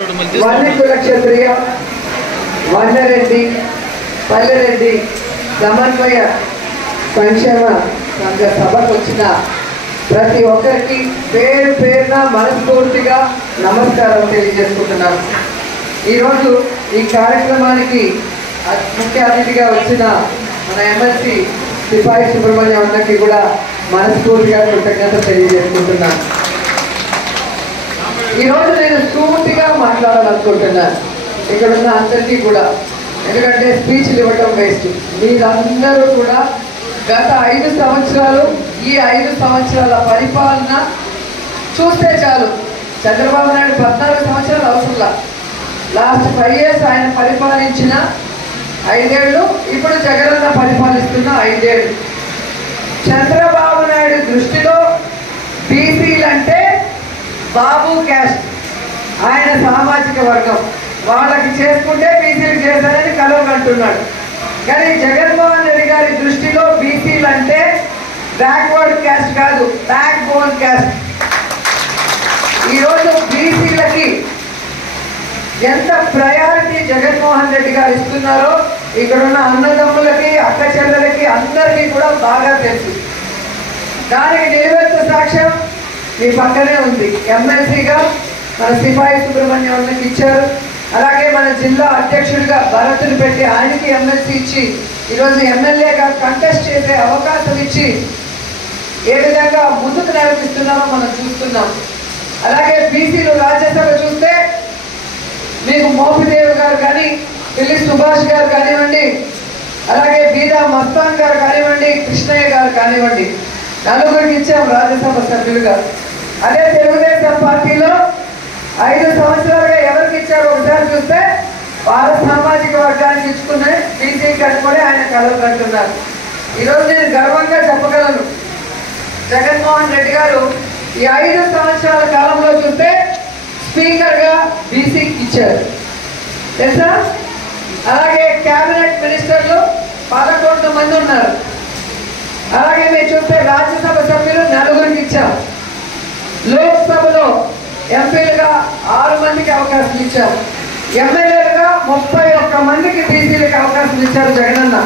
వన్నికుల క్షత్రియ వన్నరెడ్డి పల్లెరెడ్డి సమన్వయ సంక్షేమ సంఘ సభకు వచ్చిన ప్రతి ఒక్కరికి పేరు పేరున మనస్ఫూర్తిగా నమస్కారం తెలియజేసుకుంటున్నాను. ఈరోజు ఈ కార్యక్రమానికి ముఖ్య అతిథిగా వచ్చిన మన ఎమ్మెల్సీ సిపాయి సుబ్రహ్మణ్యం అన్నకి కూడా మనస్ఫూర్తిగా కృతజ్ఞత తెలియజేసుకుంటున్నాను. ఈరోజు నేను స్ఫూర్తిగా మాట్లాడాలనుకుంటున్నాను ఇక్కడ ఉన్న అందరికీ కూడా, ఎందుకంటే స్పీచ్లు ఇవ్వటం వేస్ట్. మీరందరూ కూడా గత 5 సంవత్సరాలు ఈ 5 సంవత్సరాల పరిపాలన చూస్తే చాలు. చంద్రబాబు నాయుడు 14 సంవత్సరాలు అవసరంలా, లాస్ట్ 5 years ఆయన పరిపాలించిన 5 ఏళ్ళు, ఇప్పుడు జగనన్న పరిపాలిస్తున్న 5 ఏళ్ళు. చంద్రబాబు నాయుడు దృష్టిలో బీసీలంటే బాబు క్యాస్ట్, ఆయన సామాజిక వర్గం, వాళ్ళకి చేసుకుంటే బీసీలు చేశారని కలవకంటున్నాడు. కానీ జగన్మోహన్ రెడ్డి గారి దృష్టిలో బీసీలు అంటే బ్యాక్వర్డ్ క్యాస్ట్ కాదు, బ్యాక్ బోన్ క్యాస్ట్. ఈరోజు బీసీలకి ఎంత ప్రయారిటీ జగన్మోహన్ రెడ్డి గారు ఇస్తున్నారో ఇక్కడున్న అన్నదమ్ములకి అక్క చెల్లెలకి అందరికీ కూడా బాగా తెలుసు. దానికి నిలువెత్తు సాక్ష్యం మీ పక్కనే ఉంది. ఎమ్మెల్సీగా మన సిపాయి సుబ్రహ్మణ్యం అన్నకి ఇచ్చారు. అలాగే మన జిల్లా అధ్యక్షుడిగా భరతులు పెట్టి ఆయనకి ఎమ్మెల్సీ ఇచ్చి ఈరోజు ఎమ్మెల్యేగా కంటెస్ట్ చేసే అవకాశం ఇచ్చి ఏ విధంగా ముందుకు నడిపిస్తున్నారో మనం చూస్తున్నాం. అలాగే బీసీలు రాజ్యసభ చూస్తే మీకు మోపిదేవి గారు కానీ, పిల్లి సుభాష్ గారు కానివ్వండి, అలాగే బీదా మస్తాన్ గారు కానివ్వండి, కృష్ణయ్య గారు కానివ్వండి, 4 ఇచ్చాం రాజ్యసభ సభ్యులుగా. అదే తెలుగుదేశం పార్టీలో 5 సంవత్సరాలుగా ఎవరికి ఇచ్చారో ఒకసారి చూస్తే వాళ్ళ సామాజిక వర్గానికి ఇచ్చుకునే బీసీకి అనుకుని ఆయన కలవకంటున్నారు. ఈరోజు నేను గర్వంగా చెప్పగలను, జగన్మోహన్ రెడ్డి గారు ఈ 5 సంవత్సరాల కాలంలో చూస్తే స్పీకర్గా బీసీకి ఇచ్చారు తెలుసా. అలాగే క్యాబినెట్ మినిస్టర్లు 11 మంది ఉన్నారు. అలాగే మీరు చూస్తే రాజ్యసభ సభ్యులు 4 ఇచ్చాం. లోక్సభలో ఎంపీలుగా 6 మందికి అవకాశం ఇచ్చారు. ఎమ్మెల్యేలుగా 31 మందికి బీసీలకు అవకాశం ఇచ్చారు జగనన్న.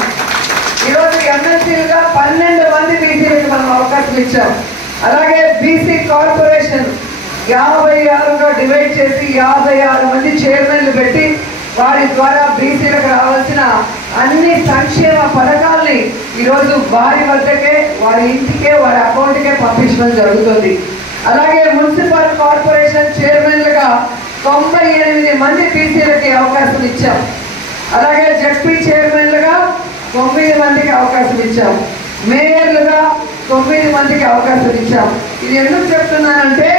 ఈరోజు ఎమ్మెల్సీలుగా 12 మంది బీసీలకు మనం అవకాశం ఇచ్చాం. అలాగే బీసీ కార్పొరేషన్ 56గా డివైడ్ చేసి 56 మంది చైర్మన్లు పెట్టి వారి ద్వారా బీసీలకు రావాల్సిన అన్ని సంక్షేమ పథకాల్ని ఈరోజు వారి వద్దకే, వారి ఇంటికే, వారి అకౌంట్కే పంపించడం జరుగుతుంది. అలాగే మున్సిపల్ కార్పొరేషన్ చైర్మన్లుగా 98 మంది బీసీలకి అవకాశం ఇచ్చాం. అలాగే జడ్పీ చైర్మన్లుగా 9 మందికి అవకాశం ఇచ్చాం. మేయర్లుగా 9 మందికి అవకాశం ఇచ్చాం. ఇది ఎందుకు చెప్తున్నానంటే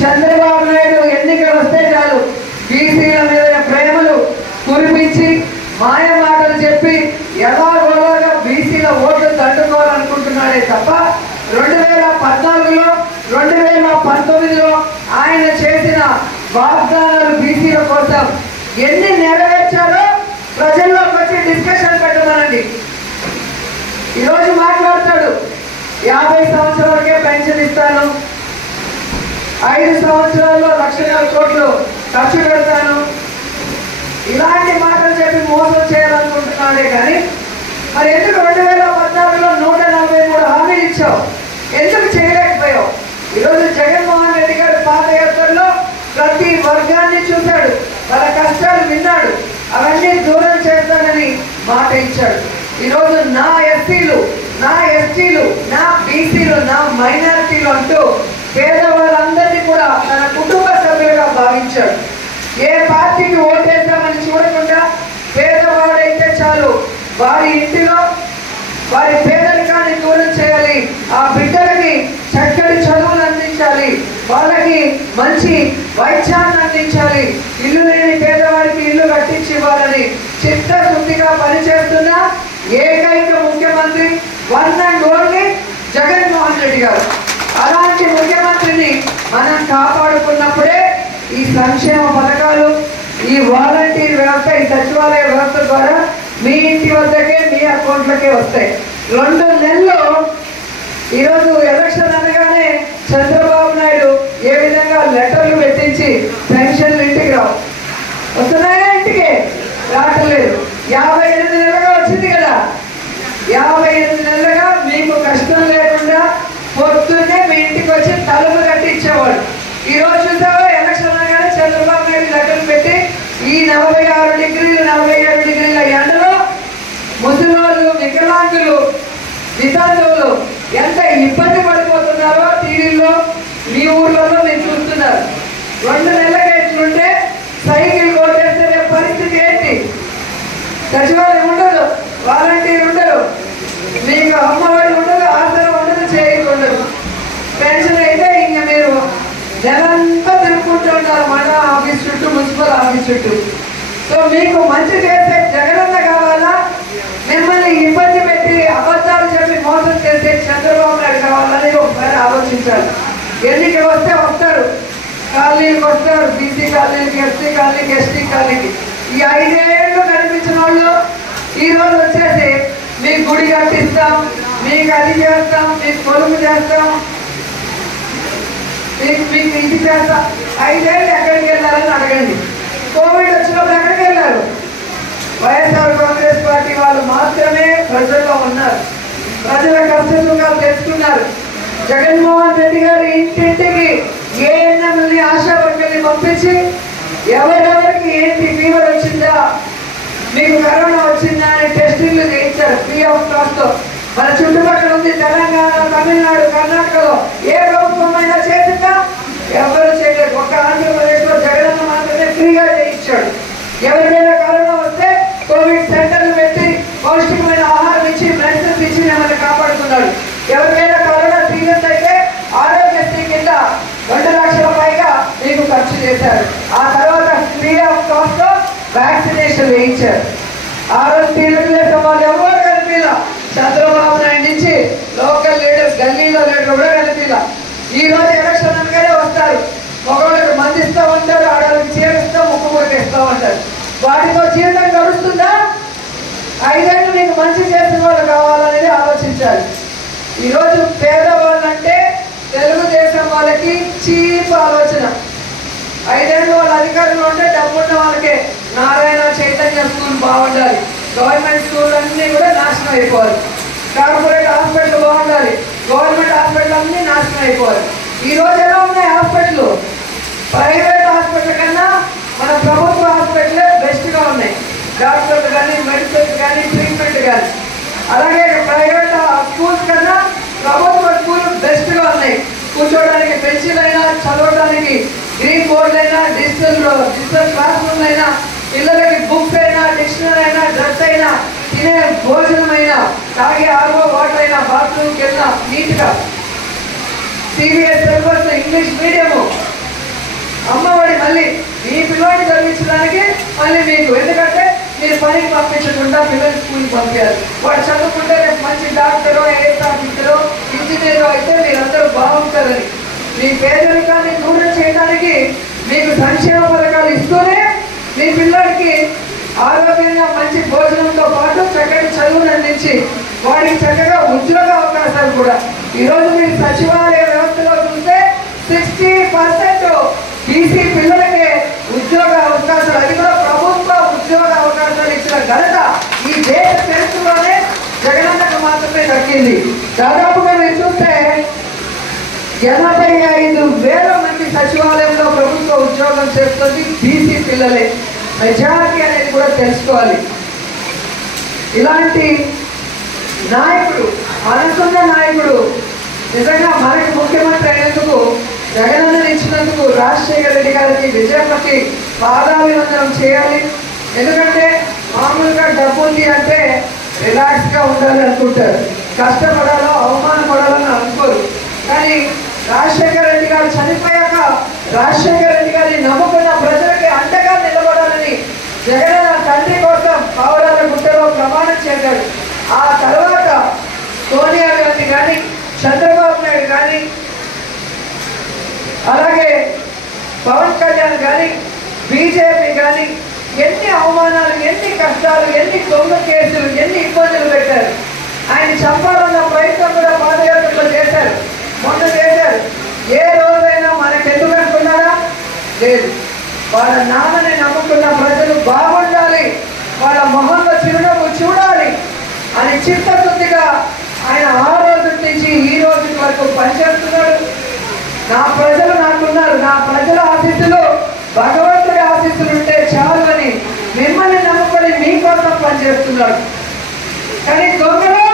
చంద్రబాబు నాయుడు ఎన్నికలు వస్తే చాలు బీసీల మీద ప్రేమలు కురిపించి మాయ మాటలు చెప్పి ఎలాగోలాగా బీసీల ఓట్లు దండుకోవాలనుకుంటున్నాడే తప్ప 2014లో 2019లో ఆయన చేసిన వాగ్దానాలు బీసీల కోసం ఎన్ని నెరవేర్చారో ప్రజల్లోకి వచ్చి డిస్కషన్ పెట్టమనండి. ఈరోజు మాట్లాడతాడు 50 సంవత్సరాలకే పెన్షన్ ఇస్తాను, 5 సంవత్సరాల్లో 1,00,000 కోట్లు ఖర్చు పెడతాను, ఇలాంటి మాటలు చెప్పి మోసం చేయాలనుకుంటున్నాడే కానీ మరి ఎందుకు 2014లో 143 హామీలు ఇచ్చావు, ఎందుకు చేయలేకపోయావు? ఈరోజు జగన్మోహన్ రెడ్డి గారు పాదయాత్రలో ప్రతి వర్గాన్ని చూశాడు, వాళ్ళ కష్టాలు విన్నాడు, అవన్నీ దూరం చేస్తానని మాట ఇచ్చాడు. ఈరోజు నా ఎస్సీలు, నా ఎస్టీలు, నా బీసీలు, నా మైనారిటీలు అంటూ పేదవాళ్ళందరినీ కూడా తన కుటుంబ సభ్యులుగా భావించాడు. ఏ పార్టీకి ఓటేద్దామని చూడకుండా పేదవాడైతే చాలు వారి ఇంటిలో వారి పేదరికాన్ని దూరం చేయాలి, ఆ బిడ్డలకి చక్కటి చదువులు అందించాలి, వాళ్ళకి మంచి వైద్యాన్ని అందించాలి, ఇల్లు లేని పేదవాడికి ఇల్లు కట్టించి ఇవ్వాలని చిత్తశుద్ధిగా పనిచేస్తున్న ఏకైక ముఖ్యమంత్రి one and only Jaganmohan Reddy గారు. అలాంటి ముఖ్యమంత్రిని మనం కాపాడుకున్నప్పుడే ఈ సంక్షేమ పథకాలు, ఈ వాలంటీర్ వ్యవస్థ, ఈ సచివాలయ వ్యవస్థ ద్వారా మీ ఇంటి వద్దకే, మీ అకౌంట్లకే వస్తాయి. 2 నెలల్లో ఈరోజు ఎలక్షన్ అనగానే చంద్రబాబు నాయుడు ఏ విధంగా లెటర్లు పెట్టించి పెన్షన్లు ఇంటికి రావు. వస్తున్నాయా? ఇంటికి రావట్లేదు. 58 నెలలుగా వచ్చింది కదా. 58 నెలలుగా మీకు కష్టం లేకుండా పొద్దున్నే మీ ఇంటికి వచ్చి తలుపు కట్టించేవాడు. ఈ రోజు చూసావా, ఎలక్షన్ అనగానే చంద్రబాబు నాయుడు లెటర్లు పెట్టి ఈ 46 డిగ్రీలు 47 డిగ్రీల ఎండలో ముసలోళ్ళు, వికలాంగులు, వితంతువులు ఎంత ఇబ్బంది పడిపోతున్నారో టీవీల్లో మీ ఊర్లలో మీరు చూస్తున్నారు. 2 నెలలకి ఎట్లుంటే సైకిల్ కొట్టేస్తే పరిస్థితి ఏంటి? సచివాలయం ఉండదు, వాలంటీర్ ఉండదు, మీకు అమ్మఒడి ఉండదు, ఆసరా ఉండదు, చేయిక ఉండదు. పెన్షన్ అయితే ఇంక మీరు నెలంతా తిరుగుకుంటూ ఉంటారు మండల ఆఫీస్ చుట్టూ, మున్సిపల్ ఆఫీస్ చుట్టూ. సో మీకు మంచి చేసే జగనన్న కావాలా, మిమ్మల్ని ఇబ్బంది పెట్టి అబద్ధాలు చెప్పి మోసం చేసే చంద్రబాబు నాయుడు కావాలని ఒకసారి ఆలోచించాలి. ఎన్నిక వస్తే వస్తారు, కాలనీకి వస్తారు, బీసీ కాలనీకి, ఎస్సీ కాలనీకి, ఎస్టీ కాలనీకి. ఈ 5 ఏళ్ళు కనిపించిన వాళ్ళు ఈరోజు వచ్చేసి మీకు గుడి కట్టిస్తాం, మీకు అది చేస్తాం, మీకు పొలుపు చేస్తాం, మీకు ఇది చేస్తాం. 5 ఏళ్ళు ఎక్కడికి వెళ్ళాలని అడగండి. కోవిడ్ వచ్చినప్పుడు ఎక్కడికి వెళ్ళారు? వైఎస్ఆర్ కాంగ్రెస్ పార్టీ వాళ్ళు మాత్రమే ప్రజల్లో ఉన్నారు. ప్రజల కష్ట సుఖాలు తెలుసుకున్నారు. జగన్మోహన్ రెడ్డి గారు ఇంటింటికి ఏఎన్ఎంని, ఆశా వర్కర్ని పంపించి ఎవరెవరికి ఏంటి ఫీవర్ వచ్చిందా, మీకు కరోనా వచ్చిందా అని టెస్టింగ్లు చేయించారు ఫ్రీ ఆఫ్ కాస్ట్. మన చుట్టుపక్కల ఉంది తెలంగాణ, తమిళనాడు, కర్ణాటకలో ఏ ప్రభుత్వమైనా చేసిందా? ఎవరు చేయలేదు. ఒక్క ఆంధ్రప్రదేశ్లో జగనన్న మాత్రమే ఫ్రీగా చేయించాడు. ఎవరికైనా కరోనా వస్తే కోవిడ్ సెంటర్లు పెట్టి పౌష్టికమైన ఆహారం ఇచ్చి మెడిసిన్స్ ఇచ్చి మిమ్మల్ని కాపాడుతున్నాడు. ఎవరికైనా కరోనా సీరియస్ అయితే ఆరోగ్యశ్రీ కింద 2 లక్షల పైగా మీకు ఖర్చు చేశారు. ఆ తర్వాత ఫ్రీ ఆఫ్ కాస్ట్ వ్యాక్సినేషన్ వేయించారు. ఆ రోజు తెలుగుదేశం వాళ్ళు ఎవరు కలిపిలా, చంద్రబాబు నాయుడు నుంచి లోకల్ లీడర్, గల్లీలో లీడర్ కూడా కలిపిలా. ఈ రోజు ఎలక్షన్ అనగానే వస్తారు, మగవాళ్ళకి మందిస్తూ ఉంటారు, ఆడవాళ్ళకి చీరిస్తూ ముక్కు కొట్టేస్తూ ఉంటారు. వాటితో జీవితం గడుస్తుందా? 5 ఏళ్ళు మీకు మంచి చేసిన వాళ్ళు కావాలనేది ఆలోచించాలి. ఈరోజు పేదవాళ్ళంటే తెలుగుదేశం వాళ్ళకి చీప్ ఆలోచన. 5 ఏళ్ళు వాళ్ళ అధికారంలో ఉంటే డబ్బున్న వాళ్ళకే నారాయణ చైతన్య స్కూల్ బాగుండాలి, గవర్నమెంట్ స్కూల్ అన్నీ కూడా నాశనం అయిపోవాలి. కార్పొరేట్ హాస్పిటల్ బాగుండాలి, గవర్నమెంట్ హాస్పిటల్ అన్నీ నాశనం అయిపోవాలి. ఈ రోజు ఎలా ఉన్నాయి హాస్పిటల్? ప్రైవేట్ హాస్పిటల్ కన్నా మన ప్రభుత్వ హాస్పిటలే బెస్ట్గా ఉన్నాయి. డాక్టర్లు కానీ, మెడిసిన్స్ కానీ, ట్రీట్మెంట్ కానీ. అలాగే ప్రైవేట్ స్కూల్స్ కన్నా ప్రభుత్వ స్కూల్ బెస్ట్గా ఉన్నాయి. కూర్చోడానికి బెంచీలు అయినా, చదవడానికి గ్రీన్ బోర్డు అయినా, డిజిటల్ క్లాస్ రూమ్ అయినా, పిల్లలకి బుక్స్ అయినా, డిక్షనరీ అయినా, డ్రెస్ అయినా, తినే భోజనం అయినా, తాగే ఆర్వో వాటర్ అయినా, బాత్రూమ్కి వెళ్ళినా నీట్గా. CBSE syllabus, English medium, Amma Vodi మళ్ళీ మీ పిల్లల్ని చదివించడానికి మళ్ళీ మీకు. ఎందుకంటే మీరు పనికి పంపించకుండా పిల్లల్ని స్కూల్కి పంపించారు. వాడు చదువుకుంటే రేపు మంచి డాక్టరో, ఐఏఎస్ ఆఫీసరో, ఇంజనీరో అయితే మీరందరూ బాగుంటారని. మీ పేదరికాన్ని దూరం చేయడానికి మీకు సంక్షేమ పథకాలు ఇస్తూనే మీ పిల్లలకి ఆరోగ్యంగా మంచి భోజనంతో పాటు చక్కటి చదువును అందించి వాడికి చక్కగా ఉద్యోగ అవకాశాలు కూడా. ఈరోజు మీరు సచివాలయ వ్యవస్థలో చూస్తే 60% బీసీ పిల్లలకే ఉద్యోగ అవకాశాలు, అది కూడా ప్రభుత్వ ఉద్యోగ అవకాశాలు ఇచ్చిన ఘనత ఈ దేశ చరిత్రలోనే జగనన్నకు మాత్రమే దక్కింది. దాదాపుగా మీరు చూస్తే 85,000 మంది సచివాలయంలో ప్రభుత్వ ఉద్యోగం చేస్తుంది బీసీ పిల్లలే. మెజారిటీ అనేది కూడా తెలుసుకోవాలి. ఇలాంటి నాయకుడు, మనసున్న నాయకుడు నిజంగా మనకి ముఖ్యమంత్రి అయినందుకు, జగనన్నను ఇచ్చినందుకు రాజశేఖర రెడ్డి గారికి, విజయమ్మకి పాదాభివందనం చేయాలి. ఎందుకంటే మామూలుగా డబ్బు ఉంది అంటే రిలాక్స్గా ఉండాలి అనుకుంటారు, కష్టపడాలో అవమానపడాలని అనుకోరు. కానీ రాజశేఖర రెడ్డి గారు చనిపోయాక రాజశేఖర రెడ్డి గారిని నమ్ముకున్న ప్రజలకి అండగా నిలబడాలని జగనన్న తండ్రి కోసం పావురాల గుట్టలో ప్రమాణం చేశాడు. ఆ తర్వాత సోనియా గాంధీ కానీ, చంద్రబాబు నాయుడు కానీ, అలాగే పవన్ కళ్యాణ్ కానీ, బీజేపీ కానీ ఎన్ని అవమానాలు, ఎన్ని కష్టాలు, ఎన్ని దొంగ కేసులు, ఎన్ని ఇబ్బందులు పెట్టారు. ఆయన చంపాలన్న ప్రయత్నం కూడా పాదయాత్రలో చేశారు, మొన్న చేశారు. ఏ రోజైనా మనకెందుకు అనుకున్నారా? లేదు. వాళ్ళ నాన్నని నమ్ముకున్న ప్రజలు బాగుండాలి, వాళ్ళ మొహంలో చిరునవ్వు చూడాలి అని చిత్తశుద్ధిగా ఆయన ఆ రోజు నుంచి ఈ రోజు వరకు పనిచేస్తున్నాడు. నా ప్రజలు నాకున్నారు, నా ప్రజల ఆశీస్సులు భగవంతుడి ఆశీస్సులు ఉంటే చాలు అని మిమ్మల్ని నమ్ముకొని మీకోసం పనిచేస్తున్నాడు. కానీ దొంగలు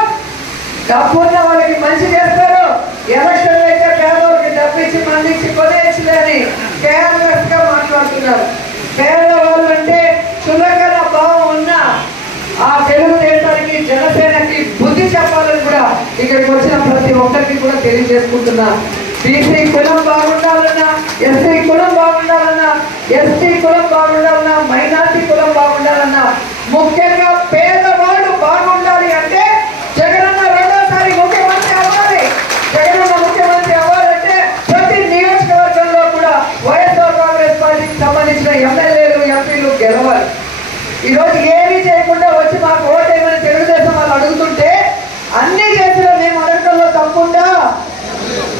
డబ్బు ఉన్న వాళ్ళకి మంచి చేస్తారు, ఎలక్షన్ అయితే పేదవాళ్ళకి డబ్బు ఇచ్చి మందికి కొనేయచ్చులే అని కేర్లెస్ గా మాట్లాడుతున్నారు. పేదవాళ్ళు అంటే చులకన భావం ఉన్న ఆ తెలుగుదేశానికి జనసేనకి బుద్ధి చెప్పాలని కూడా ఇక్కడికి వచ్చిన ప్రతి ఒక్కరికి కూడా తెలియజేసుకుంటున్నా. బీసీ కులం బాగుండాలన్నా, ఎస్సీ కులం బాగుండాలన్నా, ఎస్టీ కులం బాగుండాలన్నా, మైనార్టీ కులం బాగుండాలన్నా, ముఖ్యంగా పేదవాడు బాగుండాలి అంటే జగనన్న రెండోసారి ముఖ్యమంత్రి అవ్వాలి. జగనన్న ముఖ్యమంత్రి అవ్వాలంటే ప్రతి నియోజకవర్గంలో కూడా వైఎస్ఆర్ కాంగ్రెస్ పార్టీకి సంబంధించిన ఎమ్మెల్యేలు ఎంపీలు గెలవాలి. ఈరోజు ఏమీ చేయకుండా వచ్చి మాకు ఓటేమని తెలుగుదేశం వాళ్ళు అడుగుతుంటే అన్ని చేసిన మేము అడగడంలో తప్పుందా?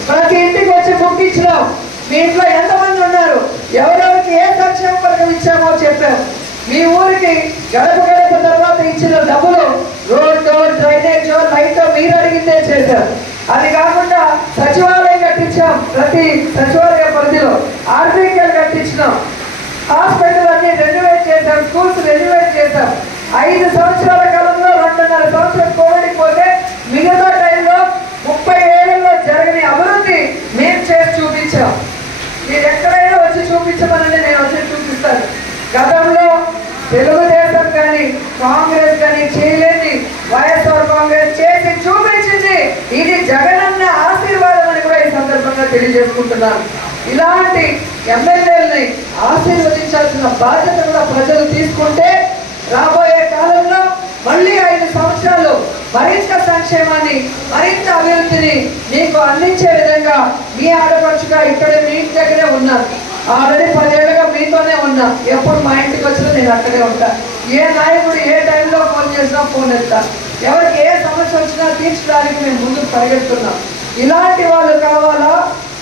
ప్రతి ఇంటికి వచ్చి బుక్ ఇచ్చినాం. మీ ఇంట్లో ఎంతమంది ఉన్నారు, ఎవరెవరికి ఏ సంక్షేమ పథకం ఇచ్చామో చెప్పాం. మీ ఊరికి గడప గడప తర్వాత ఇచ్చిన డబ్బులు రోడ్డు, డ్రైనేజ్, లైట్ మీరు అడిగిందే చేశారు. అది కాకుండా సచివాలయం కట్టించాం, ప్రతి సచివాలయ పరిధిలో ఆర్బీకేలు కట్టించినాం, హాస్పిటల్ అన్ని రెన్యువేట్ చేశాం, స్కూల్స్ రెన్యువేట్ చేశాం. 5 సంవత్సరాల కాలంలో 2.5 సంవత్సరాలు కోవిడ్కి పోతే మిగతా టైంలో 30 ఏళ్లలో జరగని అభివృద్ధి మేము చేసి చూపించాం. మీరు ఎక్కడైనా వచ్చి చూపించమనంటే నేను వచ్చి చూపిస్తాను. గతంలో తెలుగుదేశం కానీ కాంగ్రెస్ కానీ చేయలేని వైఎస్ఆర్ కాంగ్రెస్ చేసి చూపించింది. ఇది జగనన్న ఆశీర్వాదం అని కూడా ఈ సందర్భంగా తెలియజేసుకుంటున్నాను. ఇలాంటి ఎమ్మెల్యేలని ఆశీర్వదించాల్సిన బాధ్యత కూడా ప్రజలు తీసుకుంటే రాబోయే కాలంలో మళ్ళీ 5 సంవత్సరాలు మరింత సంక్షేమాన్ని, మరింత అభివృద్ధిని మీకు అందించే విధంగా మీ ఆడపడుచుగా ఇక్కడ మీ ఇంటి దగ్గరే ఉన్నాను. ఆల్రెడీ 10 ఏళ్ళుగా మీతోనే ఉన్నా. ఎప్పుడు మా ఇంటికి వచ్చినా నేను అక్కడే ఉంటా. ఏ నాయకుడు ఏ టైంలో ఫోన్ చేసినా ఫోన్ ఎత్తా. ఎవరికి ఏ సమస్య వచ్చినా తీర్చడానికి మేము ముందుకు పరిగెడుతున్నాం. ఇలాంటి వాళ్ళు కావాలా?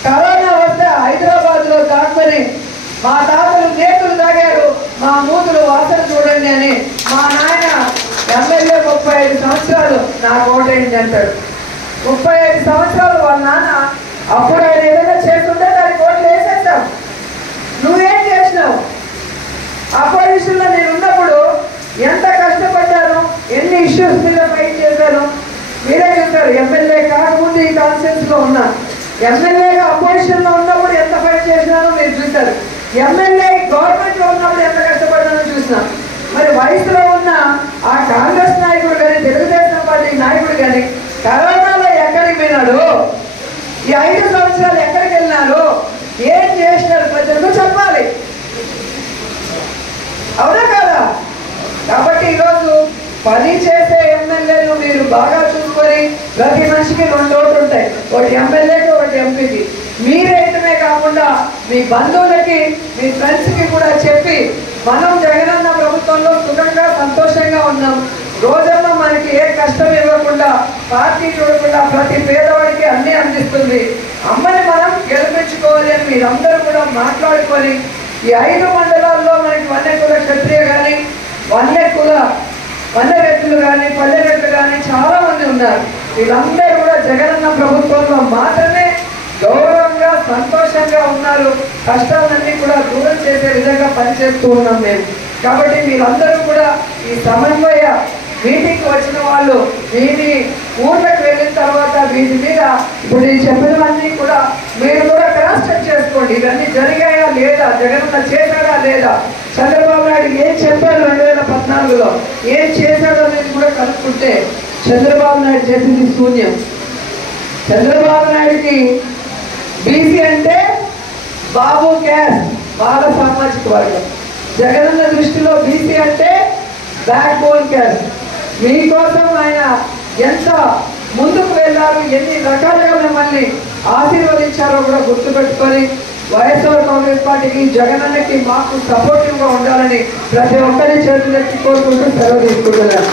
కరోనా వస్తే హైదరాబాద్లో దాక్కుని మా తాతలు నేతలు తాగారు, మా మూతులు వాసన చూడండి అని మా నాయన ఎమ్మెల్యే 35 సంవత్సరాలు నాకు ఓటైంది అంటాడు. 35 సంవత్సరాలు వాళ్ళ నాన్న అప్పుడు ఆయన ఏదైనా చేస్తుంటే దానికి ఓట్లు వేసేస్తాం. నువ్వేం చేసినావు? అపోజిషన్లో నేను ఉన్నప్పుడు ఎంత కష్టపడ్డాను, ఎన్ని ఇష్యూస్ మీద ఫైట్ చేశాను మీరే చూస్తారు. ఎమ్మెల్యే కాకముందు ఈ కాన్ఫరెన్స్లో ఉన్నా, ఎమ్మెల్యేగా అపోజిషన్లో ఉన్నప్పుడు ఎంత ఫైట్ చేసినానో మీరు చూశారు. ఎమ్మెల్యే గవర్నమెంట్లో ఉన్నప్పుడు ఎంత కష్టపడ్డానో చూసినా. మరి వయసులో ఉన్న ఆ కాంగ్రెస్ నాయకుడు కానీ తెలుగుదేశం పార్టీ నాయకుడు కానీ కరోనాలో ఎక్కడికి పోయినాడు? ఈ 5 సంవత్సరాలు ఎక్కడికి వెళ్ళినారు? ఏం చేసినారు? ప్రజలకు చెప్పాలి, అవునా కదా? కాబట్టి ఈరోజు పని చేసే ఎమ్మెల్యేలు మీరు బాగా చూసుకొని ప్రతి మనిషికి 2 ఓట్లు ఉంటాయి, ఒకటి ఎమ్మెల్యేకి ఒకటి ఎంపీకి. మీరేయటమే కాకుండా మీ బంధువులకి మీ ఫ్రెండ్స్కి కూడా చెప్పి మనం జగనన్న ప్రభుత్వంలో సుఖంగా సంతోషంగా ఉన్నాం, రోజంలో మనకి ఏ కష్టం ఇవ్వకుండా పార్టీ చూడకుండా ప్రతి పేదవాడికి అన్నీ అందిస్తుంది, అమ్మని మనం గెలిపించుకోవాలి అని మీరందరూ కూడా మాట్లాడుకొని ఈ 5 మండలాల్లో మనకి వన్యకుల క్షత్రియ కానీ వన్యరెడ్లు కానీ పల్లెరెడ్లు కానీ చాలా మంది ఉన్నారు. వీళ్ళందరూ కూడా జగనన్న ప్రభుత్వంలో మాత్రమే గౌరవంగా సంతోషంగా ఉన్నారు. కష్టాలన్నీ కూడా దూరం చేసే విధంగా పనిచేస్తూ ఉన్నాం మేము. కాబట్టి మీరందరూ కూడా ఈ సమన్వయ మీటింగ్కి వచ్చిన వాళ్ళు వీటి ఊర్లకు వెళ్ళిన తర్వాత వీటి మీద ఇప్పుడు నేను చెప్పినవన్నీ కూడా మీరు కూడా క్రాస్ చెక్ చేసుకోండి. ఇవన్నీ జరిగాయా లేదా, జగనన్న చేశాడా లేదా, చంద్రబాబు నాయుడు ఏం చెప్పారు 2014లో, ఏం చేశాడో అనేది కూడా కనుక్కుంటే చంద్రబాబు నాయుడు చేసింది శూన్యం. చంద్రబాబు నాయుడికి బీసీ అంటే బాబు క్యాస్ట్, బాల సామాజిక వర్గం. జగనన్న దృష్టిలో బీసీ అంటే బ్యాక్ బోన్ క్యాస్ట్. మీకోసం ఆయన ఎంత ముందుకు వెళ్ళారు, ఎన్ని రకాలుగా మిమ్మల్ని ఆశీర్వదించారో కూడా గుర్తుపెట్టుకొని వైఎస్ఆర్ కాంగ్రెస్ పార్టీకి జగనన్నకి మాకు సపోర్టివ్గా ఉండాలని ప్రతి ఒక్కరి చేతులెత్తి కోరుకుంటూ సెలవు తీసుకుంటున్నాను.